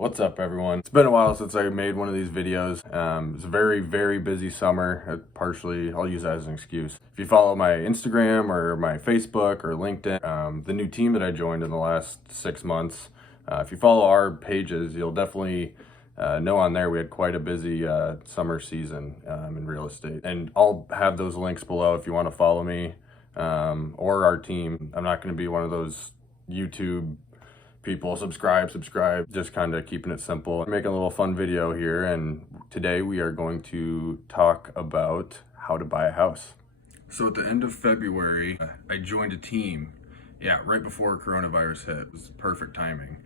What's up, everyone? It's been a while since I made one of these videos. It's a very busy summer. Partially, I'll use that as an excuse. If you follow my Instagram or my Facebook or LinkedIn, the new team that I joined in the last 6 months, if you follow our pages, you'll definitely know on there we had quite a busy summer season in real estate. And I'll have those links below if you want to follow me or our team. I'm not going to be one of those YouTube people subscribe, just kind of keeping it simple. I'm making a little fun video here, and today we are going to talk about how to buy a house. So at the end of February, I joined a team. Yeah, right before coronavirus hit. It was perfect timing.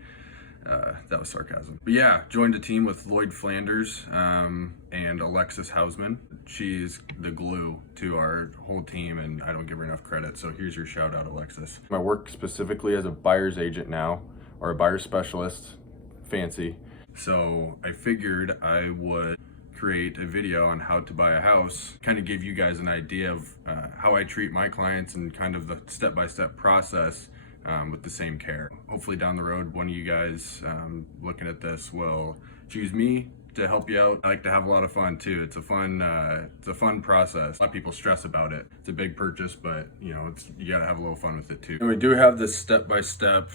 That was sarcasm. But yeah, joined a team with Lloyd Flanders and Alexis Hausman. She's the glue to our whole team, and I don't give her enough credit. So here's your shout out, Alexis. I work specifically as a buyer's agent now, or a buyer specialist, fancy. So I figured I would create a video on how to buy a house, kind of give you guys an idea of how I treat my clients and kind of the step-by-step process with the same care. Hopefully down the road, one of you guys looking at this will choose me to help you out. I like to have a lot of fun too. It's a fun process. A lot of people stress about it. It's a big purchase, but you gotta have a little fun with it too. And we do have this step-by-step,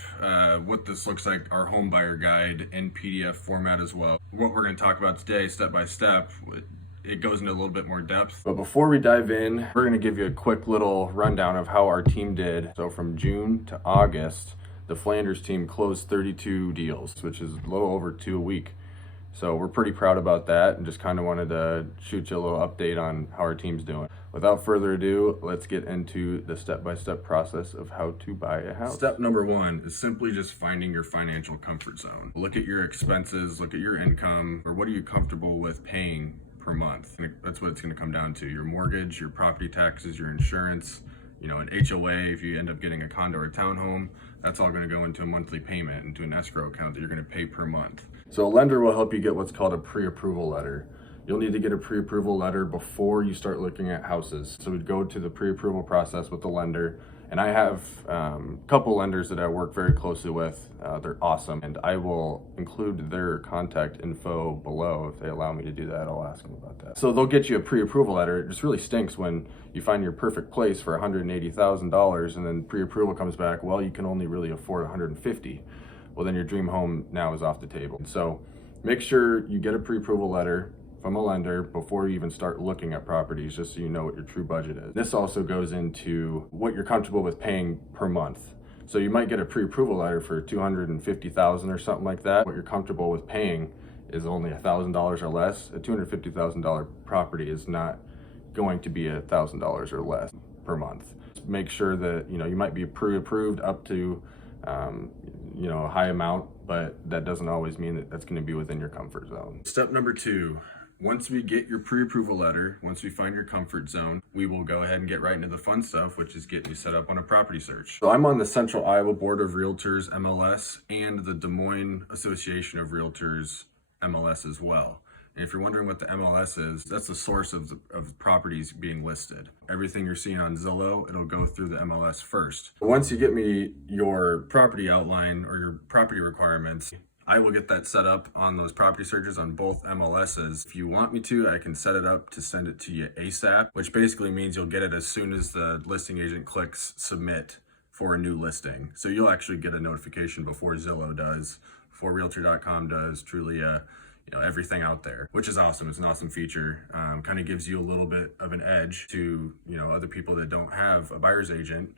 what this looks like, our home buyer guide in PDF format as well. What we're gonna talk about today, step-by-step, it goes into a little bit more depth. But before we dive in, we're gonna give you a quick little rundown of how our team did. So from June to August, the Flanders team closed 32 deals, which is a little over 2 a week. So we're pretty proud about that, and just kind of wanted to shoot you a little update on how our team's doing. Without further ado, let's get into the step-by-step process of how to buy a house. Step number one is simply just finding your financial comfort zone. Look at your expenses, look at your income, or what are you comfortable with paying per month? And that's what it's going to come down to. Your mortgage, your property taxes, your insurance, an HOA, if you end up getting a condo or a townhome, that's all going to go into a monthly payment, into an escrow account that you're going to pay per month. So a lender will help you get what's called a pre-approval letter. You'll need to get a pre-approval letter before you start looking at houses. So we'd go to the pre-approval process with the lender. And I have a couple lenders that I work very closely with. They're awesome. And I will include their contact info below. If they allow me to do that, I'll ask them about that. So they'll get you a pre-approval letter. It just really stinks when you find your perfect place for $180,000 and then pre-approval comes back, well, you can only really afford $150,000. Well, then your dream home now is off the table. So make sure you get a pre-approval letter from a lender before you even start looking at properties, just so you know what your true budget is. This also goes into what you're comfortable with paying per month. So you might get a pre-approval letter for $250,000 or something like that. What you're comfortable with paying is only $1,000 or less. A $250,000 property is not going to be $1,000 or less per month. Make sure that you might be pre-approved up to a high amount, but that doesn't always mean that that's going to be within your comfort zone. Step number two, once we get your pre-approval letter, once we find your comfort zone, we will go ahead and get right into the fun stuff, which is getting you set up on a property search. So I'm on the Central Iowa Board of Realtors MLS and the Des Moines Association of Realtors MLS as well. And if you're wondering what the MLS is, that's the source of properties being listed. Everything you're seeing on Zillow, it'll go through the MLS first. Once you get me your property outline or your property requirements, I will get that set up on those property searches on both MLSs. If you want me to, I can set it up to send it to you ASAP, which basically means you'll get it as soon as the listing agent clicks submit for a new listing. So you'll actually get a notification before Zillow does, before Realtor.com does, Trulia, everything out there, which is awesome. It's an awesome feature. Kind of gives you a little bit of an edge to, other people that don't have a buyer's agent.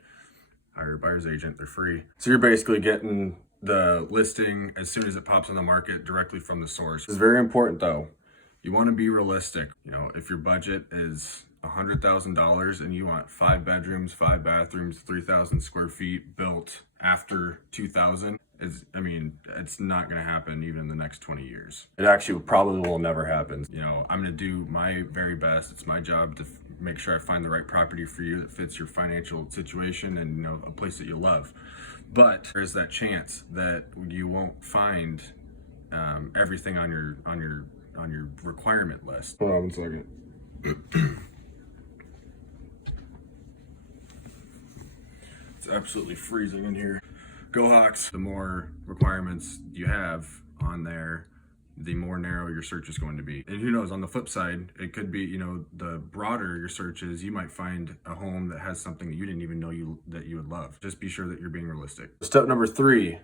Hire a buyer's agent, they're free. So you're basically getting the listing as soon as it pops on the market directly from the source. It's very important though. You want to be realistic. If your budget is $100,000 and you want 5 bedrooms, 5 bathrooms, 3,000 square feet built after 2000, it's not going to happen even in the next 20 years. It actually probably will never happen. I'm going to do my very best. It's my job to make sure I find the right property for you that fits your financial situation and a place that you love. But there's that chance that you won't find everything on your requirement list. Hold on 1 second. It's absolutely freezing in here. Go Hawks. The more requirements you have on there, the more narrow your search is going to be. And who knows, on the flip side, it could be, you know, the broader your search is, you might find a home that has something that you didn't even know that you would love. Just be sure that you're being realistic. Step number 3,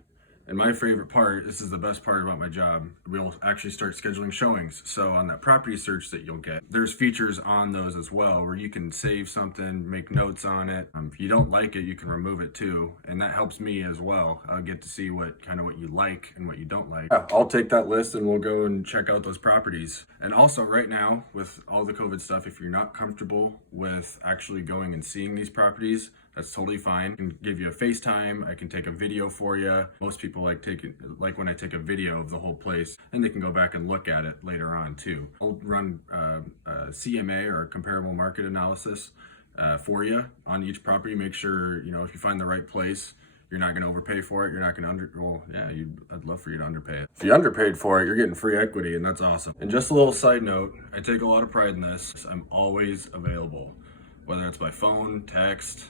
and my favorite part, this is the best part about my job, we'll actually start scheduling showings. So on that property search that you'll get, there's features on those as well where you can save something, make notes on it. If you don't like it, you can remove it too. And that helps me as well. I'll get to see what you like and what you don't like. I'll take that list and we'll go and check out those properties. And also right now, with all the COVID stuff, if you're not comfortable with actually going and seeing these properties, that's totally fine. I can give you a FaceTime. I can take a video for you. Most people like when I take a video of the whole place, and they can go back and look at it later on too. I'll run a CMA, or a comparable market analysis, for you on each property. Make sure, you know, if you find the right place, you're not going to overpay for it. You're not going to I'd love for you to underpay it. If you underpaid for it, you're getting free equity, and that's awesome. And just a little side note, I take a lot of pride in this. I'm always available, whether it's by phone, text,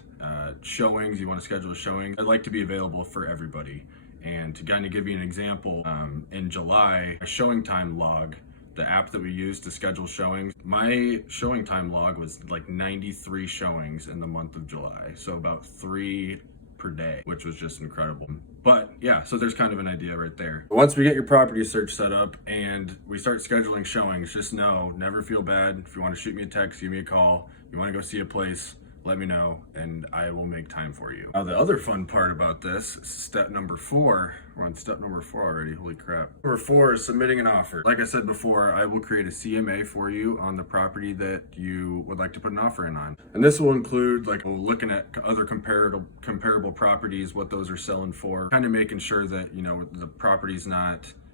showings, you want to schedule a showing. I'd like to be available for everybody. And to kind of give you an example, in July, a showing time log, the app that we use to schedule showings, my showing time log was like 93 showings in the month of July. So about 3 per day, which was just incredible. But yeah, so there's kind of an idea right there. Once we get your property search set up and we start scheduling showings, just know, never feel bad. If you want to shoot me a text, give me a call, you want to go see a place, let me know and I will make time for you. Now, the other fun part about this is step number 4. We're on step number 4 already, holy crap. Number 4 is submitting an offer. Like I said before, I will create a CMA for you on the property that you would like to put an offer in on. And this will include looking at other comparable properties, what those are selling for, kind of making sure that, you know, the property's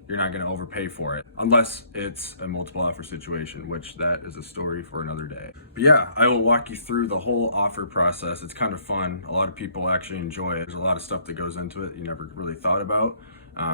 you're not going to overpay for it, unless it's a multiple offer situation, which that is a story for another day. But yeah, I will walk you through the whole offer process. It's kind of fun. A lot of people actually enjoy it. There's a lot of stuff that goes into it you never really thought about,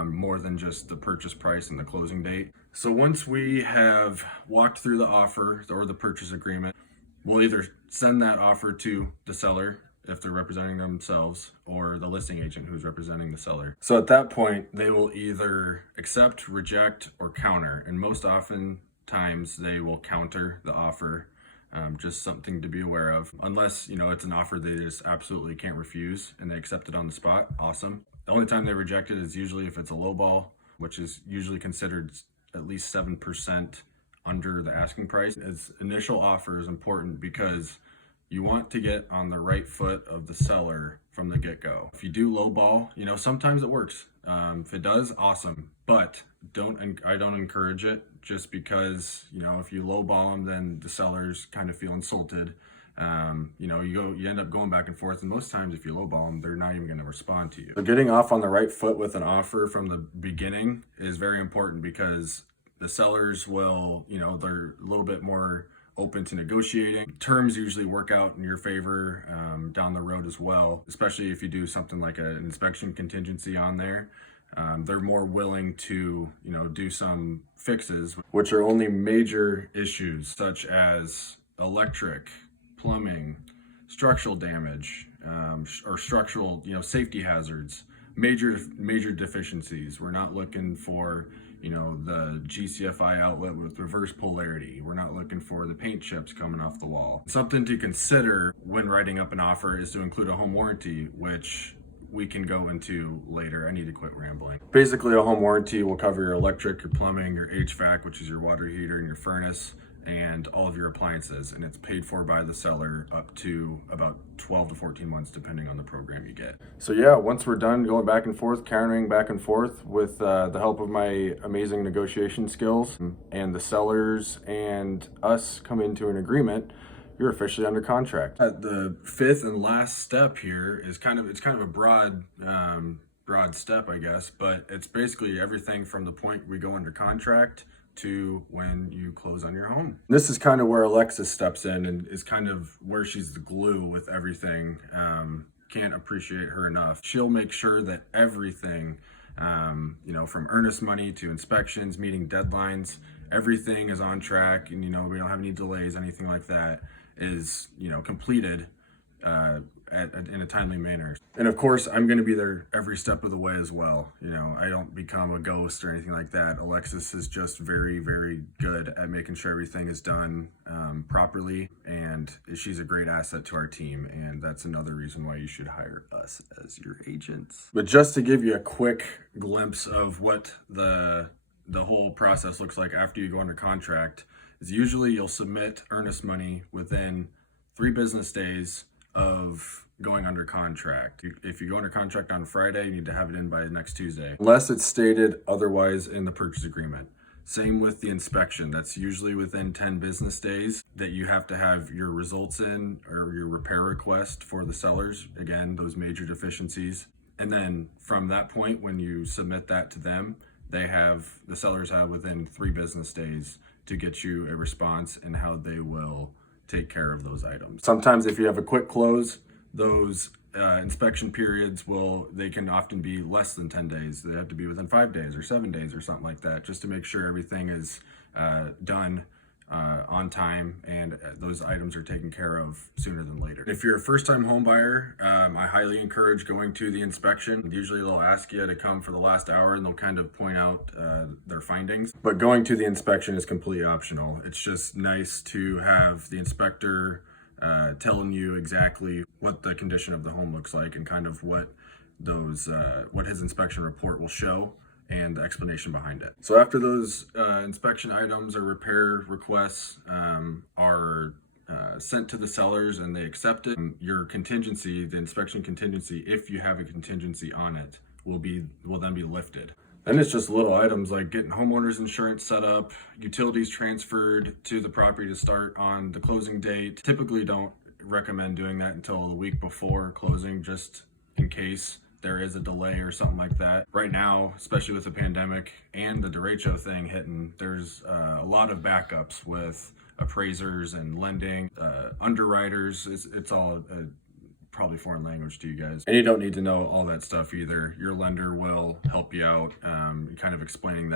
more than just the purchase price and the closing date. So once we have walked through the offer or the purchase agreement, we'll either send that offer to the seller if they're representing themselves, or the listing agent who's representing the seller. So at that point, they will either accept, reject, or counter. And most often times they will counter the offer, just something to be aware of. Unless, you know, it's an offer they just absolutely can't refuse and they accept it on the spot, awesome. The only time they reject it is usually if it's a low ball, which is usually considered at least 7% under the asking price. Its initial offer is important because you want to get on the right foot of the seller from the get-go. If you do lowball, you know, sometimes it works. If it does, awesome. But I don't encourage it, just because, you know, if you lowball them, then the sellers kind of feel insulted. You know, you end up going back and forth, and most times if you lowball them, they're not even going to respond to you. So getting off on the right foot with an offer from the beginning is very important, because the sellers will, you know, they're a little bit more open to negotiating. Terms usually work out in your favor down the road as well, especially if you do something like an inspection contingency on there. They're more willing to, you know, do some fixes, which are only major issues such as electric, plumbing, structural damage, or structural, you know, safety hazards, major deficiencies. We're not looking for, you know, the GCFI outlet with reverse polarity. We're not looking for the paint chips coming off the wall. Something to consider when writing up an offer is to include a home warranty, which we can go into later. I need to quit rambling. Basically, a home warranty will cover your electric, your plumbing, your HVAC, which is your water heater and your furnace, and all of your appliances, and it's paid for by the seller up to about 12 to 14 months depending on the program you get. So yeah, once we're done going back and forth, countering back and forth with the help of my amazing negotiation skills, and the sellers and us come into an agreement, you're officially under contract. The 5th and last step here is kind of a broad step, I guess, but it's basically everything from the point we go under contract to when you close on your home. This is kind of where Alexis steps in and is kind of where she's the glue with everything. Can't appreciate her enough. She'll make sure that everything, you know, from earnest money to inspections, meeting deadlines, everything is on track, and, you know, we don't have any delays, anything like that is, you know, completed in a timely manner. And of course, I'm going to be there every step of the way as well. You know, I don't become a ghost or anything like that. Alexis is just very, very good at making sure everything is done properly, and she's a great asset to our team, and that's another reason why you should hire us as your agents. But just to give you a quick glimpse of what the whole process looks like after you go under contract, is usually you'll submit earnest money within 3 business days of going under contract. If you go under contract on Friday, you need to have it in by next Tuesday, unless it's stated otherwise in the purchase agreement. Same with the inspection. That's usually within 10 business days that you have to have your results in, or your repair request for the sellers. Again, those major deficiencies. And then from that point, when you submit that to them, the sellers have within 3 business days to get you a response and how they will take care of those items. Sometimes if you have a quick close, those inspection periods they can often be less than 10 days. They have to be within 5 days or 7 days or something like that, just to make sure everything is done on time and those items are taken care of sooner than later. If you're a first-time home buyer, I highly encourage going to the inspection. Usually they'll ask you to come for the last hour and they'll kind of point out their findings. But going to the inspection is completely optional. It's just nice to have the inspector telling you exactly what the condition of the home looks like and kind of what his inspection report will show, and the explanation behind it. So after those inspection items or repair requests are sent to the sellers and they accept it, your contingency, the inspection contingency, if you have a contingency on it, will then be lifted. Then it's just little items like getting homeowners insurance set up, utilities transferred to the property to start on the closing date. Typically don't recommend doing that until the week before closing, just in case there is a delay or something like that. Right now, especially with the pandemic and the derecho thing hitting, there's a lot of backups with appraisers and lending, underwriters. It's all probably foreign language to you guys. And you don't need to know all that stuff either. Your lender will help you out, kind of explaining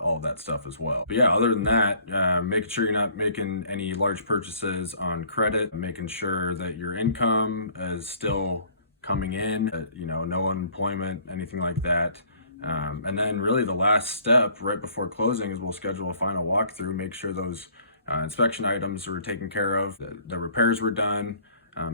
all that stuff as well. But yeah, other than that, making sure you're not making any large purchases on credit, making sure that your income is still coming in, no unemployment, anything like that. And then really the last step right before closing is we'll schedule a final walkthrough, make sure those inspection items were taken care of, the repairs were done.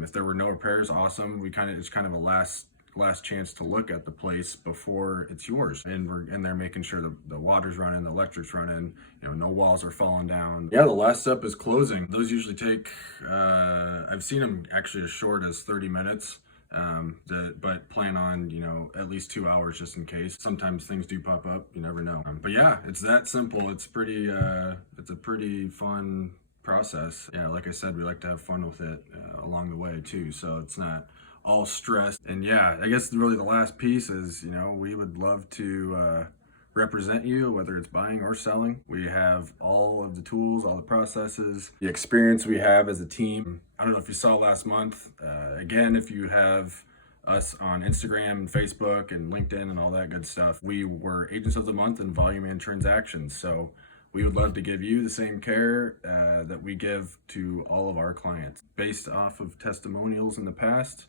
If there were no repairs, awesome. It's kind of a last chance to look at the place before it's yours. And we're in there making sure the water's running, the electric's running, no walls are falling down. Yeah, the last step is closing. Those usually take, I've seen them actually as short as 30 minutes. But plan on, at least 2 hours just in case. Sometimes things do pop up, you never know. But yeah, it's that simple. It's it's a pretty fun process. Yeah, like I said, we like to have fun with it along the way too, so it's not all stressed. And yeah, I guess really the last piece is, we would love to represent you, whether it's buying or selling. We have all of the tools, all the processes, the experience we have as a team. I don't know if you saw last month, again, if you have us on Instagram and Facebook and LinkedIn and all that good stuff, we were Agents of the Month in volume and transactions. So we would love to give you the same care that we give to all of our clients. Based off of testimonials in the past,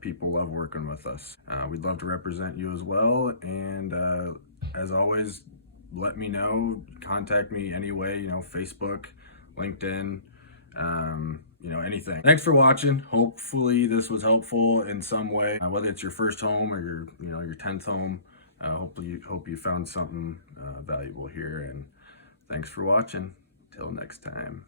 people love working with us. We'd love to represent you as well. And as always, let me know, contact me anyway, Facebook, LinkedIn, anything. Thanks for watching. Hopefully this was helpful in some way, whether it's your first home or your 10th home. Hope you found something valuable here, and thanks for watching. Till next time.